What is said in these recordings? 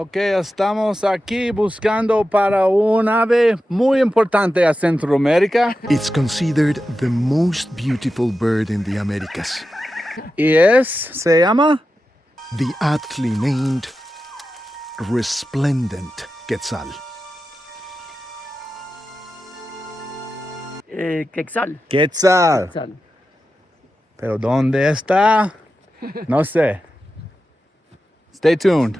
Ok, estamos aquí buscando para un ave muy importante a Centroamérica. It's considered the most beautiful bird in the Americas. Y se llama The aptly named Resplendent Quetzal. Quetzal. Quetzal. Quetzal. Pero ¿dónde está? No sé. Stay tuned.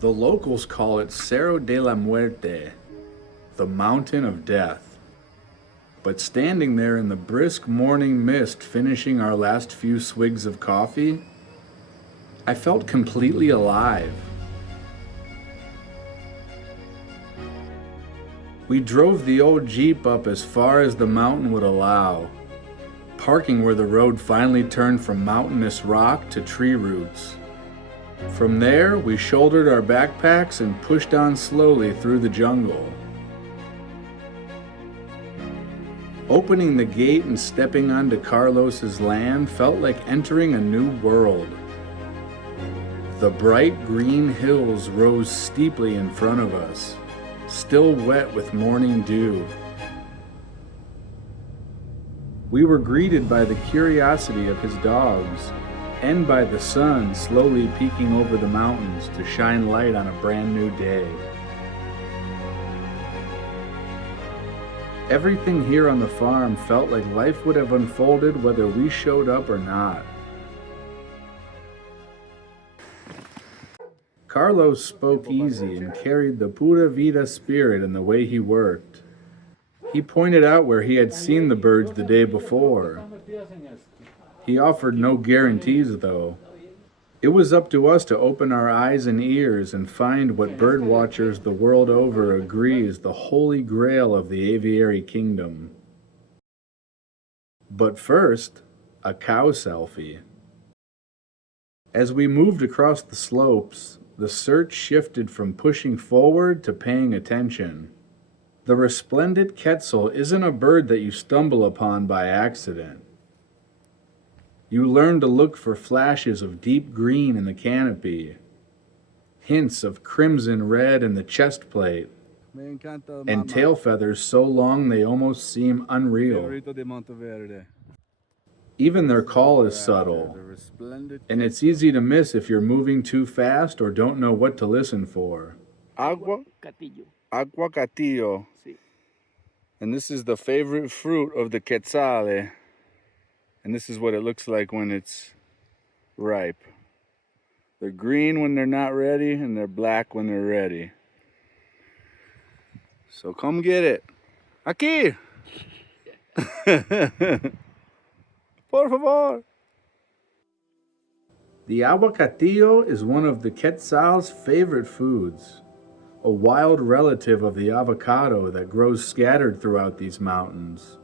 The locals call it Cerro de la Muerte, the Mountain of Death. But standing there in the brisk morning mist finishing our last few swigs of coffee, I felt completely alive. We drove the old Jeep up as far as the mountain would allow, parking where the road finally turned from mountainous rock to tree roots. From there, we shouldered our backpacks and pushed on slowly through the jungle. Opening the gate and stepping onto Carlos's land felt like entering a new world. The bright green hills rose steeply in front of us, still wet with morning dew. We were greeted by the curiosity of his dogs, and by the sun slowly peeking over the mountains to shine light on a brand new day. Everything here on the farm felt like life would have unfolded whether we showed up or not. Carlos spoke easy and carried the pura vida spirit in the way he worked. He pointed out where he had seen the birds the day before. He offered no guarantees, though. It was up to us to open our eyes and ears and find what bird watchers the world over agree is the holy grail of the aviary kingdom. But first, a cow selfie. As we moved across the slopes, the search shifted from pushing forward to paying attention. The resplendent Quetzal isn't a bird that you stumble upon by accident. You learn to look for flashes of deep green in the canopy, hints of crimson red in the chest plate, and tail feathers so long they almost seem unreal. Even their call is subtle, and it's easy to miss if you're moving too fast or don't know what to listen for. Aguacatillo. Sí. And this is the favorite fruit of the Quetzal. And this is what it looks like when it's ripe. They're green when they're not ready, and they're black when they're ready. So come get it. Aquí! Por favor! The aguacatillo is one of the Quetzal's favorite foods, a wild relative of the avocado that grows scattered throughout these mountains.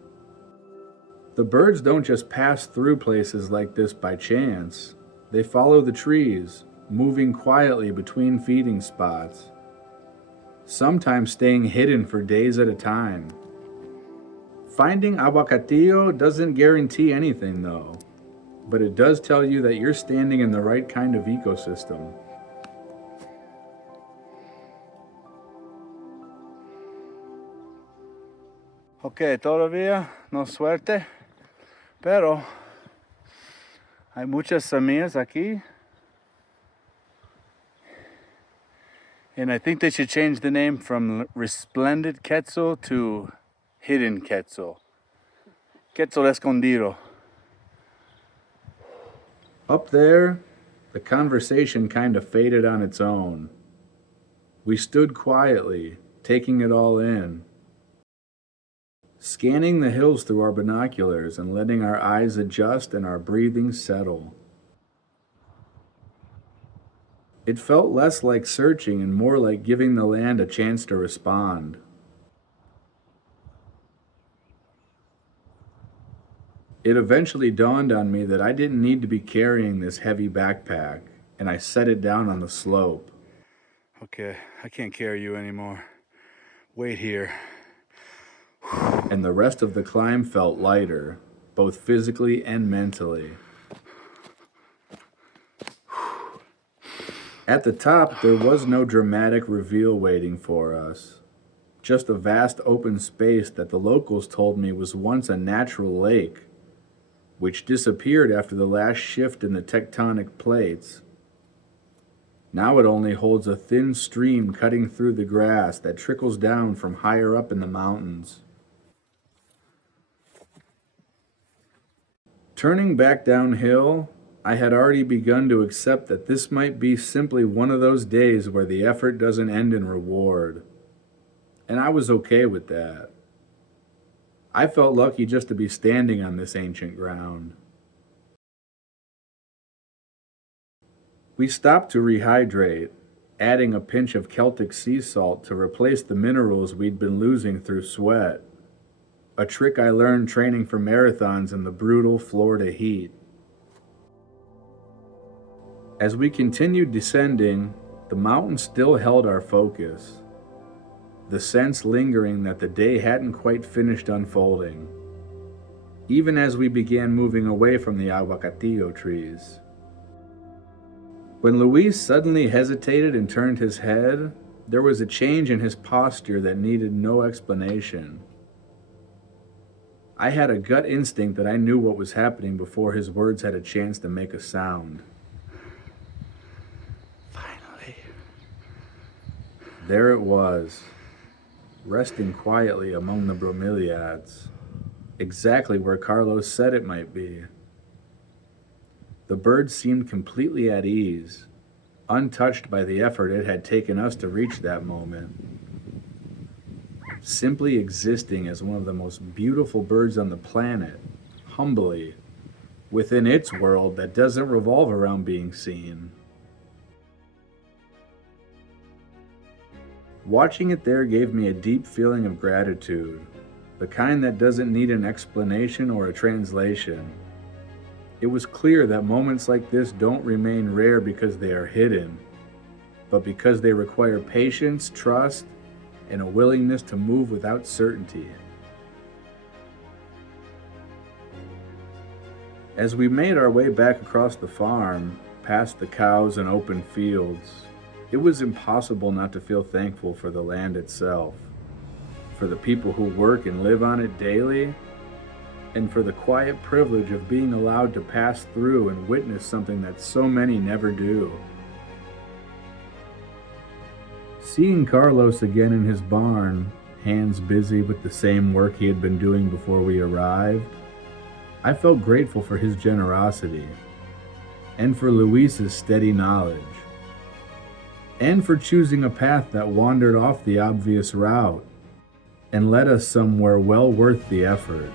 The birds don't just pass through places like this by chance. They follow the trees, moving quietly between feeding spots, sometimes staying hidden for days at a time. Finding aguacatillo doesn't guarantee anything, though, but it does tell you that you're standing in the right kind of ecosystem. Ok, todavía no suerte. Pero hay muchas semillas aquí. And I think they should change the name from Resplendent Quetzal to Hidden Quetzal. Quetzal Escondido. Up there, the conversation kind of faded on its own. We stood quietly, taking it all in. scanning the hills through our binoculars and letting our eyes adjust and our breathing settle. It felt less like searching and more like giving the land a chance to respond. It eventually dawned on me that I didn't need to be carrying this heavy backpack, and I set it down on the slope. Okay, I can't carry you anymore. Wait here. And the rest of the climb felt lighter, both physically and mentally. At the top, there was no dramatic reveal waiting for us. Just a vast open space that the locals told me was once a natural lake, which disappeared after the last shift in the tectonic plates. Now it only holds a thin stream cutting through the grass that trickles down from higher up in the mountains. Turning back downhill, I had already begun to accept that this might be simply one of those days where the effort doesn't end in reward. And I was okay with that. I felt lucky just to be standing on this ancient ground. We stopped to rehydrate, adding a pinch of Celtic sea salt to replace the minerals we'd been losing through sweat, a trick I learned training for marathons in the brutal Florida heat. As we continued descending, the mountain still held our focus, the sense lingering that the day hadn't quite finished unfolding, even as we began moving away from the aguacatillo trees. When Luis suddenly hesitated and turned his head, there was a change in his posture that needed no explanation. I had a gut instinct that I knew what was happening before his words had a chance to make a sound. Finally. There it was, resting quietly among the bromeliads, exactly where Carlos said it might be. The bird seemed completely at ease, untouched by the effort it had taken us to reach that moment. Simply existing as one of the most beautiful birds on the planet, humbly, within its world that doesn't revolve around being seen. Watching it there gave me a deep feeling of gratitude, the kind that doesn't need an explanation or a translation. It was clear that moments like this don't remain rare because they are hidden, but because they require patience, trust, and a willingness to move without certainty. As we made our way back across the farm, past the cows and open fields, it was impossible not to feel thankful for the land itself, for the people who work and live on it daily, and for the quiet privilege of being allowed to pass through and witness something that so many never do. Seeing Carlos again in his barn, hands busy with the same work he had been doing before we arrived, I felt grateful for his generosity, and for Luis's steady knowledge, and for choosing a path that wandered off the obvious route and led us somewhere well worth the effort.